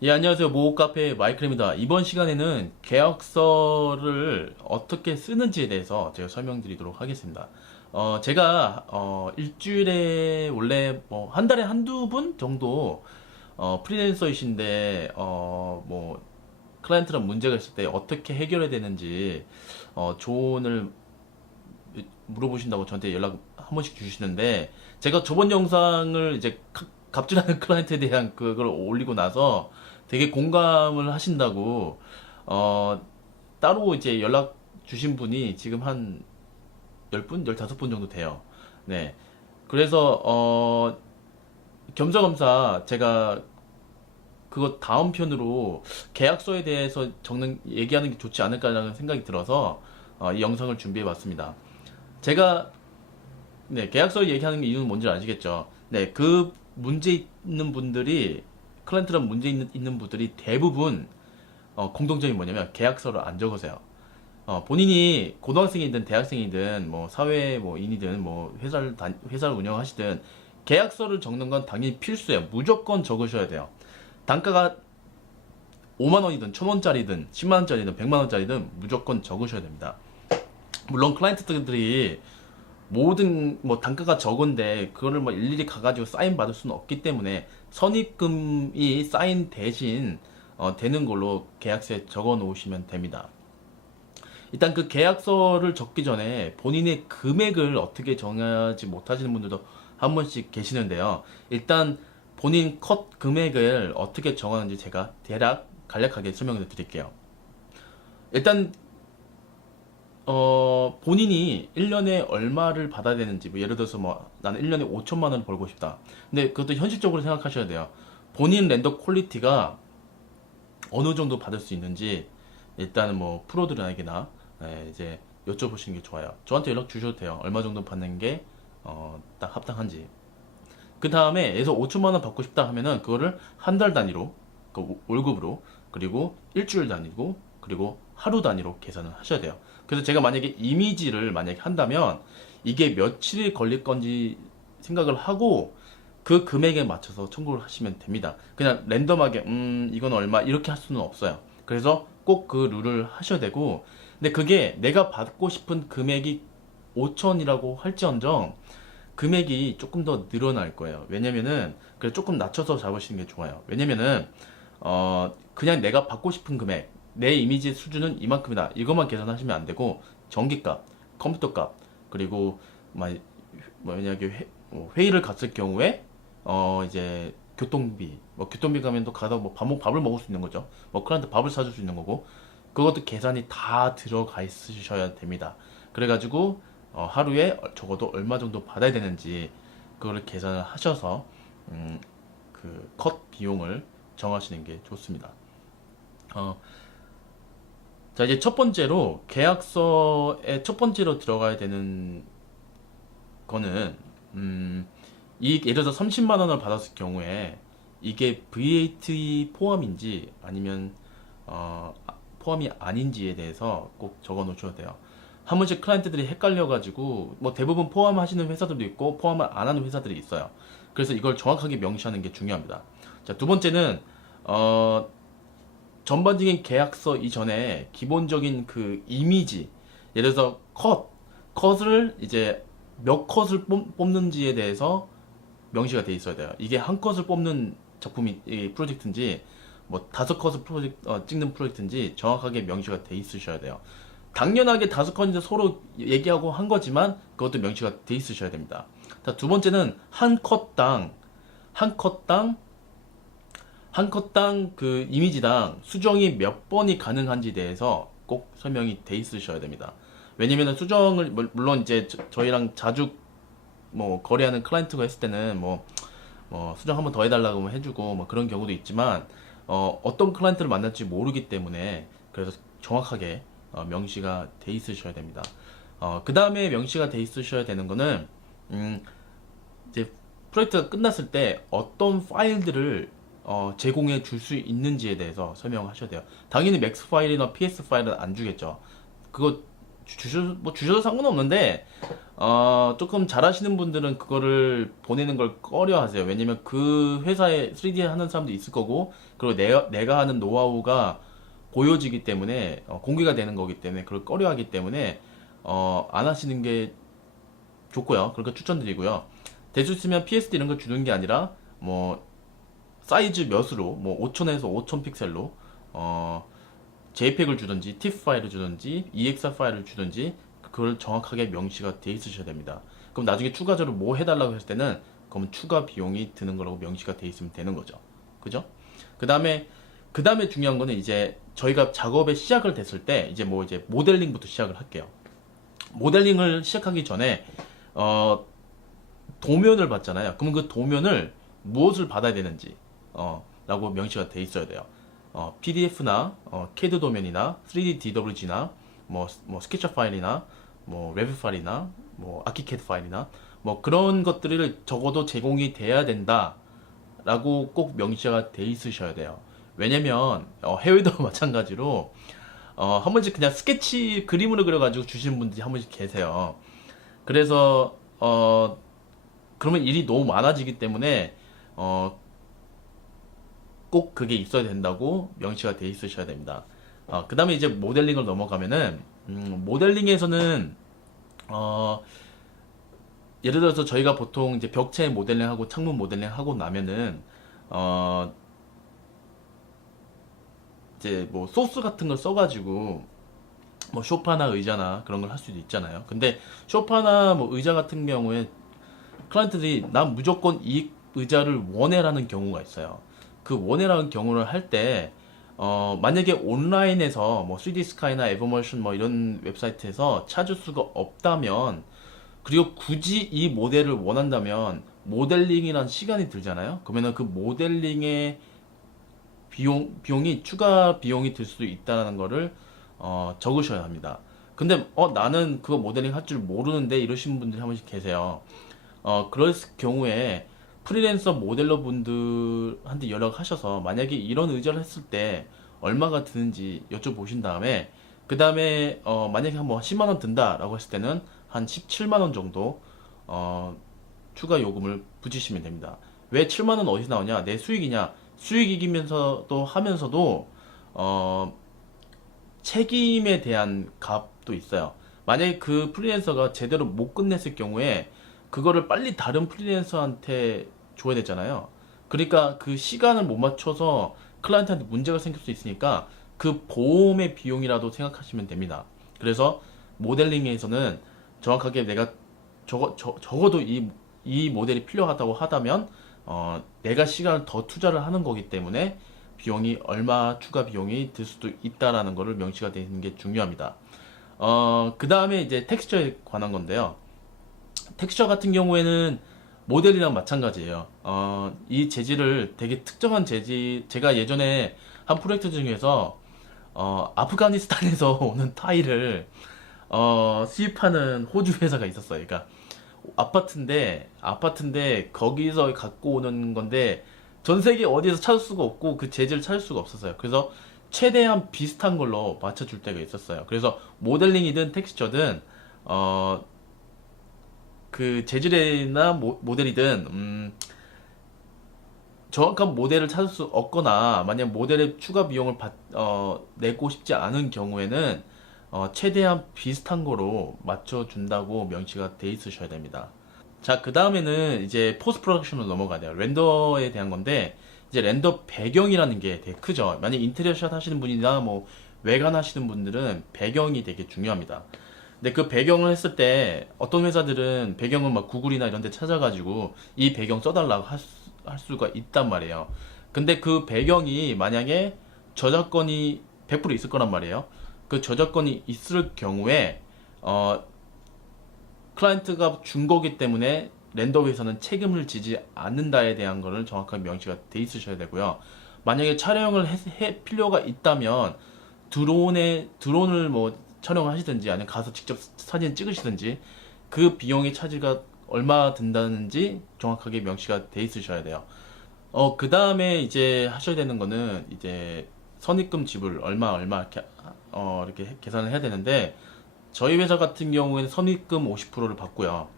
예, 안녕하세요. 모카페 마이클입니다. 이번 시간에는 계약서를 어떻게 쓰는지에 대해서 제가 설명드리도록 하겠습니다. 제가, 일주일에 원래 한 달에 한두 분 정도, 프리랜서이신데, 클라이언트랑 문제가 있을 때 어떻게 해결해야 되는지, 조언을 물어보신다고 저한테 연락 한 번씩 주시는데, 제가 저번 영상을 이제 갑질하는 클라이언트에 대한 그걸 올리고 나서 되게 공감을 하신다고, 어, 따로 이제 연락 주신 분이 지금 한 10분, 15분 정도 돼요. 네. 그래서, 겸사겸사 제가 그거 다음 편으로 계약서에 대해서 얘기하는 게 좋지 않을까라는 생각이 들어서, 이 영상을 준비해 봤습니다. 제가 네, 계약서 얘기하는 이유는 뭔지 아시겠죠? 네, 그 문제 있는 분들이, 클라이언트랑 있는 분들이 대부분, 공통점이 뭐냐면, 계약서를 안 적으세요. 본인이 고등학생이든 대학생이든, 사회 인이든, 회사를 운영하시든, 계약서를 적는 건 당연히 필수예요. 무조건 적으셔야 돼요. 단가가 5만 원이든 1,000원짜리든 10만 원짜리든 100만 원짜리든 무조건 적으셔야 됩니다. 물론 클라이언트들이 모든 단가가 적은데 그거를 일일이 가가지고 사인 받을 수는 없기 때문에 선입금이 사인 대신 되는 걸로 계약서에 적어 놓으시면 됩니다. 일단 그 계약서를 적기 전에 본인의 금액을 어떻게 정하지 못하시는 분들도 한 번씩 계시는데요. 일단 본인 컷 금액을 어떻게 정하는지 제가 대략 간략하게 설명을 드릴게요. 일단 본인이 1년에 얼마를 받아야 되는지, 예를 들어서 나는 1년에 5천만 원을 벌고 싶다. 근데 그것도 현실적으로 생각하셔야 돼요. 본인 렌더 퀄리티가 어느 정도 받을 수 있는지, 일단은 프로들에게나, 이제 여쭤보시는 게 좋아요. 저한테 연락 주셔도 돼요. 얼마 정도 받는 게, 딱 합당한지. 그 다음에, 에서 5천만 원 받고 싶다 하면은, 그거를 한 달 단위로, 월급으로, 그리고 일주일 단위고, 그리고 하루 단위로 계산을 하셔야 돼요. 그래서 제가 만약에 이미지를 만약에 한다면, 이게 며칠이 걸릴 건지 생각을 하고, 그 금액에 맞춰서 청구를 하시면 됩니다. 그냥 랜덤하게, 이건 얼마, 이렇게 할 수는 없어요. 그래서 꼭 그 룰을 하셔야 되고, 근데 그게 내가 받고 싶은 금액이 5천이라고 할지언정, 금액이 조금 더 늘어날 거예요. 왜냐면은 그래 조금 낮춰서 잡으시는 게 좋아요. 왜냐면은 그냥 내가 받고 싶은 금액, 내 이미지 수준은 이만큼이다. 이것만 계산하시면 안 되고 전기값, 컴퓨터값, 그리고 만약에 회의를 갔을 경우에 이제 교통비, 교통비 가면 또 가다 밥을 먹을 수 있는 거죠. 클라이언트 밥을 사줄 수 있는 거고 그것도 계산이 다 들어가 있으셔야 됩니다. 그래가지고 하루에 적어도 얼마 정도 받아야 되는지 그거를 계산을 하셔서 그 컷 비용을 정하시는 게 좋습니다. 어, 자 이제 첫 번째로 계약서에 첫 번째로 들어가야 되는 거는 예를 들어서 30만 원을 받았을 경우에 이게 VAT 포함인지 아니면 포함이 아닌지에 대해서 꼭 적어 놓으셔야 돼요. 한 번씩 클라이언트들이 헷갈려가지고 대부분 포함하시는 회사들도 있고 포함을 안 하는 회사들이 있어요. 그래서 이걸 정확하게 명시하는 게 중요합니다. 자, 두 번째는 전반적인 계약서 이전에 기본적인 그 이미지, 예를 들어서 컷을 이제 몇 컷을 뽑는지에 대해서 명시가 돼 있어야 돼요. 이게 한 컷을 뽑는 작품이 프로젝트인지 5컷을 찍는 프로젝트인지 정확하게 명시가 돼 있으셔야 돼요. 당연하게 5컷인데 서로 얘기하고 한 거지만 그것도 명시가 돼 있으셔야 됩니다. 자, 두 번째는 한 컷당 한 컷당 그 이미지당 수정이 몇 번이 가능한지 대해서 꼭 설명이 돼 있으셔야 됩니다. 왜냐면은 수정을 물론 이제 저희랑 자주 거래하는 클라이언트가 했을 때는 수정 한번 더 해달라고 해주고 그런 경우도 있지만 어떤 클라이언트를 만날지 모르기 때문에 그래서 정확하게 명시가 돼 있으셔야 됩니다. 그 다음에 명시가 돼 있으셔야 되는 거는 이제 프로젝트가 끝났을 때 어떤 파일들을 제공해 줄 수 있는지에 대해서 설명하셔야 돼요. 당연히 맥스 파일이나 PS 파일은 안 주겠죠. 그거 주셔도 상관없는데 조금 잘하시는 분들은 그거를 보내는 걸 꺼려 하세요. 왜냐면 그 회사에 3D 하는 사람도 있을 거고, 그리고 내가 하는 노하우가 보여지기 때문에, 공개가 되는 거기 때문에, 그걸 꺼려 하기 때문에, 안 하시는 게 좋고요. 그러니까 추천드리고요. 될 수 있으면 PSD 이런 걸 주는 게 아니라, 뭐, 사이즈 몇으로, 뭐, 5000에서 5000 픽셀로, JPEG을 주든지, TIFF 파일을 주든지, EXR 파일을 주든지, 그걸 정확하게 명시가 돼 있으셔야 됩니다. 그럼 나중에 추가적으로 뭐 해달라고 했을 때는, 그러면 추가 비용이 드는 거라고 명시가 돼 있으면 되는 거죠. 그죠? 그 다음에 중요한 거는 이제 저희가 작업에 시작을 됐을 때, 이제 모델링부터 시작을 할게요. 모델링을 시작하기 전에, 도면을 받잖아요. 그럼 그 도면을 무엇을 받아야 되는지, 라고 명시가 돼 있어야 돼요. PDF나, CAD 도면이나, 3D DWG나, 뭐 스케쳐 파일이나, 뭐 레브 파일이나, 뭐 아키캐드 파일이나, 뭐 그런 것들을 적어도 제공이 돼야 된다. 라고 꼭 명시가 돼 있으셔야 돼요. 왜냐면, 해외도 마찬가지로, 한 번씩 그냥 스케치 그림으로 그려가지고 주시는 분들이 한 번씩 계세요. 그래서, 그러면 일이 너무 많아지기 때문에, 꼭 그게 있어야 된다고 명시가 돼 있으셔야 됩니다. 그 다음에 이제 모델링을 넘어가면은, 모델링에서는, 어, 예를 들어서 저희가 보통 이제 벽체 모델링하고 창문 모델링하고 나면은, 어, 이제 뭐 소스 같은 걸 써가지고, 뭐 소파나 의자나 그런 걸 할 수도 있잖아요. 근데 소파나 뭐 의자 같은 경우에 클라이언트들이 난 무조건 이 의자를 원해라는 경우가 있어요. 그 원해라는 경우를 할 때, 만약에 온라인에서 뭐 3D 스카이나 에버머션 뭐 이런 웹사이트에서 찾을 수가 없다면, 그리고 굳이 이 모델을 원한다면, 모델링이란 시간이 들잖아요? 그러면은 그 모델링의 비용이 추가 비용이 들 수도 있다는 거를, 적으셔야 합니다. 근데, 나는 그거 모델링 할 줄 모르는데 이러신 분들이 한 번씩 계세요. 그럴 경우에 프리랜서 모델러 분들한테 연락하셔서 만약에 이런 의자를 했을 때 얼마가 드는지 여쭤보신 다음에 그 다음에 만약에 한번 10만 원 든다라고 했을 때는 한 17만 원 정도 추가 요금을 붙이시면 됩니다. 왜 7만 원 어디서 나오냐? 내 수익이냐? 수익이면서도 하면서도 책임에 대한 값도 있어요. 만약에 그 프리랜서가 제대로 못 끝냈을 경우에 그거를 빨리 다른 프리랜서한테 줘야 되잖아요. 그러니까 그 시간을 못 맞춰서 클라이언트한테 문제가 생길 수 있으니까 그 보험의 비용이라도 생각하시면 됩니다. 그래서 모델링에서는 정확하게 내가 적어도 이 모델이 필요하다고 하다면 내가 시간을 더 투자를 하는 거기 때문에 비용이 얼마 추가 비용이 들 수도 있다라는 거를 명시가 되는 게 중요합니다. 그 다음에 이제 텍스처에 관한 건데요. 텍스처 같은 경우에는 모델이랑 마찬가지예요. 이 재질을 되게 특정한 재질, 제가 예전에 한 프로젝트 중에서 아프가니스탄에서 오는 타일을 수입하는 호주 회사가 있었어요. 그러니까 아파트인데 거기서 갖고 오는 건데 전 세계 어디서 찾을 수가 없고 그 재질을 찾을 수가 없었어요. 그래서 최대한 비슷한 걸로 맞춰줄 때가 있었어요. 그래서 모델링이든 텍스처든 그 재질이나 모델이든 정확한 모델을 찾을 수 없거나 만약 모델의 추가 비용을 내고 싶지 않은 경우에는 최대한 비슷한 거로 맞춰준다고 명시가 돼 있으셔야 됩니다. 자, 그 다음에는 이제 포스트 프로덕션으로 넘어가야 돼요. 렌더에 대한 건데 이제 렌더 배경이라는 게 되게 크죠. 만약 인테리어 샷 하시는 분이나 뭐 외관 하시는 분들은 배경이 되게 중요합니다. 근데 그 배경을 했을 때 어떤 회사들은 배경을 막 구글이나 이런 데 찾아가지고 이 배경 써달라고 할 수가 있단 말이에요. 근데 그 배경이 만약에 저작권이 100% 있을 거란 말이에요. 그 저작권이 있을 경우에 클라이언트가 준 거기 때문에 렌더 회사는 책임을 지지 않는다에 대한 거를 정확하게 명시가 돼 있으셔야 되고요. 만약에 촬영을 해 필요가 있다면 드론을 뭐 촬영을 하시든지 아니면 가서 직접 사진 찍으시든지 그 비용의 차지가 얼마 든다는지 정확하게 명시가 돼 있으셔야 돼요. 그 다음에 이제 하셔야 되는 거는 이제 선입금 지불 얼마 이렇게 계산을 해야 되는데 저희 회사 같은 경우에는 선입금 50%를 받고요.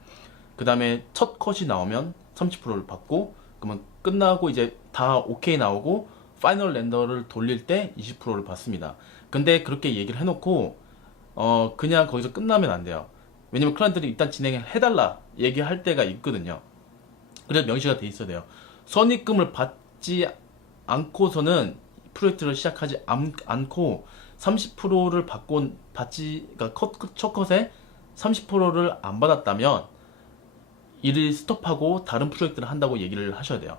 그 다음에 첫 컷이 나오면 30%를 받고, 그러면 끝나고 이제 다 오케이 나오고 파이널 렌더를 돌릴 때 20%를 받습니다. 근데 그렇게 얘기를 해놓고 그냥 거기서 끝나면 안 돼요. 왜냐면 클라이언트들이 일단 진행을 해달라 얘기할 때가 있거든요. 그래서 명시가 돼 있어야 돼요. 선입금을 받지 않고서는 프로젝트를 시작하지 않고 30%를 그러니까 첫 컷에 30%를 안 받았다면 일을 스톱하고 다른 프로젝트를 한다고 얘기를 하셔야 돼요.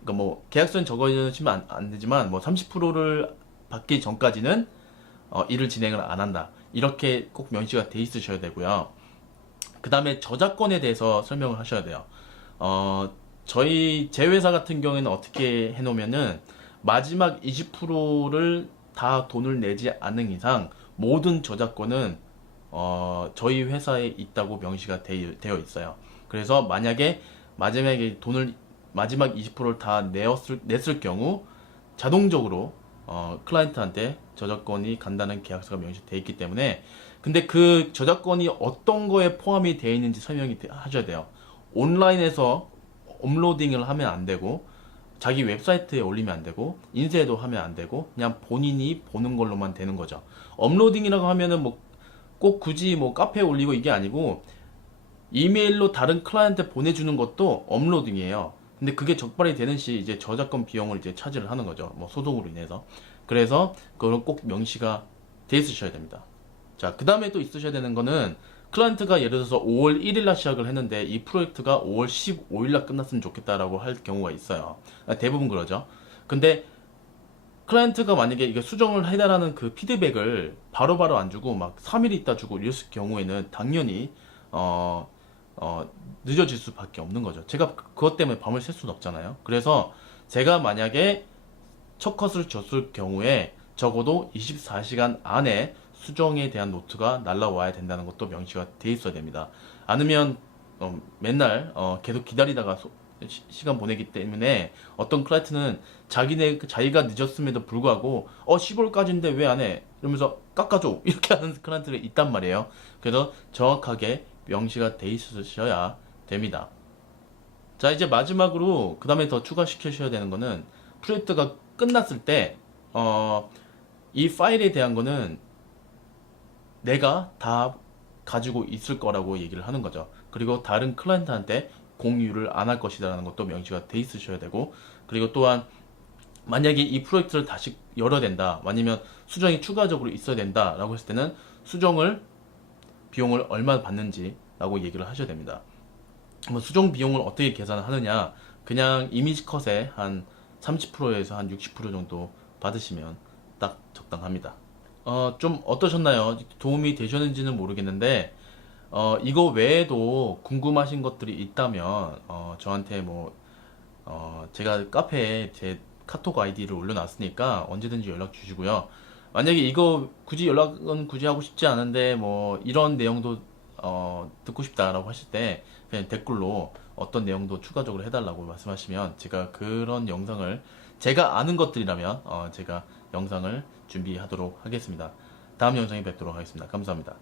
그러니까 뭐 계약서는 적어주시면 안 되지만 뭐 30%를 받기 전까지는 일을 진행을 안 한다. 이렇게 꼭 명시가 돼 있으셔야 되고요. 그 다음에 저작권에 대해서 설명을 하셔야 돼요. 제 회사 같은 경우에는 어떻게 해놓으면은 마지막 20%를 다 돈을 내지 않는 이상 모든 저작권은 저희 회사에 있다고 명시가 되어 있어요. 그래서 만약에 마지막에 마지막 20%를 다 냈을 경우 자동적으로 클라이언트한테 저작권이 간다는 계약서가 명시되어 있기 때문에, 근데 그 저작권이 어떤 거에 포함이 되어 있는지 하셔야 돼요. 온라인에서 업로딩을 하면 안 되고, 자기 웹사이트에 올리면 안 되고, 인쇄도 하면 안 되고, 그냥 본인이 보는 걸로만 되는 거죠. 업로딩이라고 하면은 뭐 꼭 굳이 뭐 카페에 올리고 이게 아니고, 이메일로 다른 클라이언트에 보내주는 것도 업로딩이에요. 근데 그게 적발이 되는 시 이제 저작권 비용을 이제 차지를 하는 거죠. 뭐 소송으로 인해서. 그래서 그거는 꼭 명시가 돼 있으셔야 됩니다. 자, 그 다음에 또 있으셔야 되는 거는, 클라이언트가 예를 들어서 5월 1일 날 시작을 했는데 이 프로젝트가 5월 15일 날 끝났으면 좋겠다라고 할 경우가 있어요. 대부분 그러죠. 근데 클라이언트가 만약에 이게 수정을 해달라는 그 피드백을 바로바로 안 주고 막 3일 있다 주고 이랬을 경우에는 당연히 어, 늦어질 수밖에 없는 거죠. 제가 그것 때문에 밤을 샐 수는 없잖아요. 그래서 제가 만약에 첫 컷을 줬을 경우에 적어도 24시간 안에 수정에 대한 노트가 날라와야 된다는 것도 명시가 돼 있어야 됩니다. 않으면 맨날 계속 기다리다가 시간 보내기 때문에 어떤 클라이언트는 자기가 늦었음에도 불구하고 10월까지인데 왜 안 해? 이러면서 깎아줘 이렇게 하는 클라이언트가 있단 말이에요. 그래서 정확하게 명시가 돼 있으셔야 됩니다. 자, 이제 마지막으로 그 다음에 더 추가시키셔야 되는 거는, 프로젝트가 끝났을 때 이 파일에 대한 거는 내가 다 가지고 있을 거라고 얘기를 하는 거죠. 그리고 다른 클라이언트한테 공유를 안 할 것이라는 것도 명시가 돼 있으셔야 되고, 그리고 또한 만약에 이 프로젝트를 다시 열어야 된다, 아니면 수정이 추가적으로 있어야 된다 라고 했을 때는 비용을 얼마 받는지 라고 얘기를 하셔야 됩니다. 뭐 수정 비용을 어떻게 계산을 하느냐, 그냥 이미지 컷에 한 30%에서 한 60% 정도 받으시면 딱 적당합니다. 좀 어떠셨나요? 도움이 되셨는지는 모르겠는데, 이거 외에도 궁금하신 것들이 있다면, 저한테 제가 카페에 제 카톡 아이디를 올려놨으니까 언제든지 연락 주시고요. 만약에 이거 연락은 굳이 하고 싶지 않은데, 뭐, 이런 내용도, 듣고 싶다라고 하실 때, 그냥 댓글로 어떤 내용도 추가적으로 해달라고 말씀하시면, 제가 그런 영상을, 제가 아는 것들이라면, 제가 영상을 준비하도록 하겠습니다. 다음 영상에 뵙도록 하겠습니다. 감사합니다.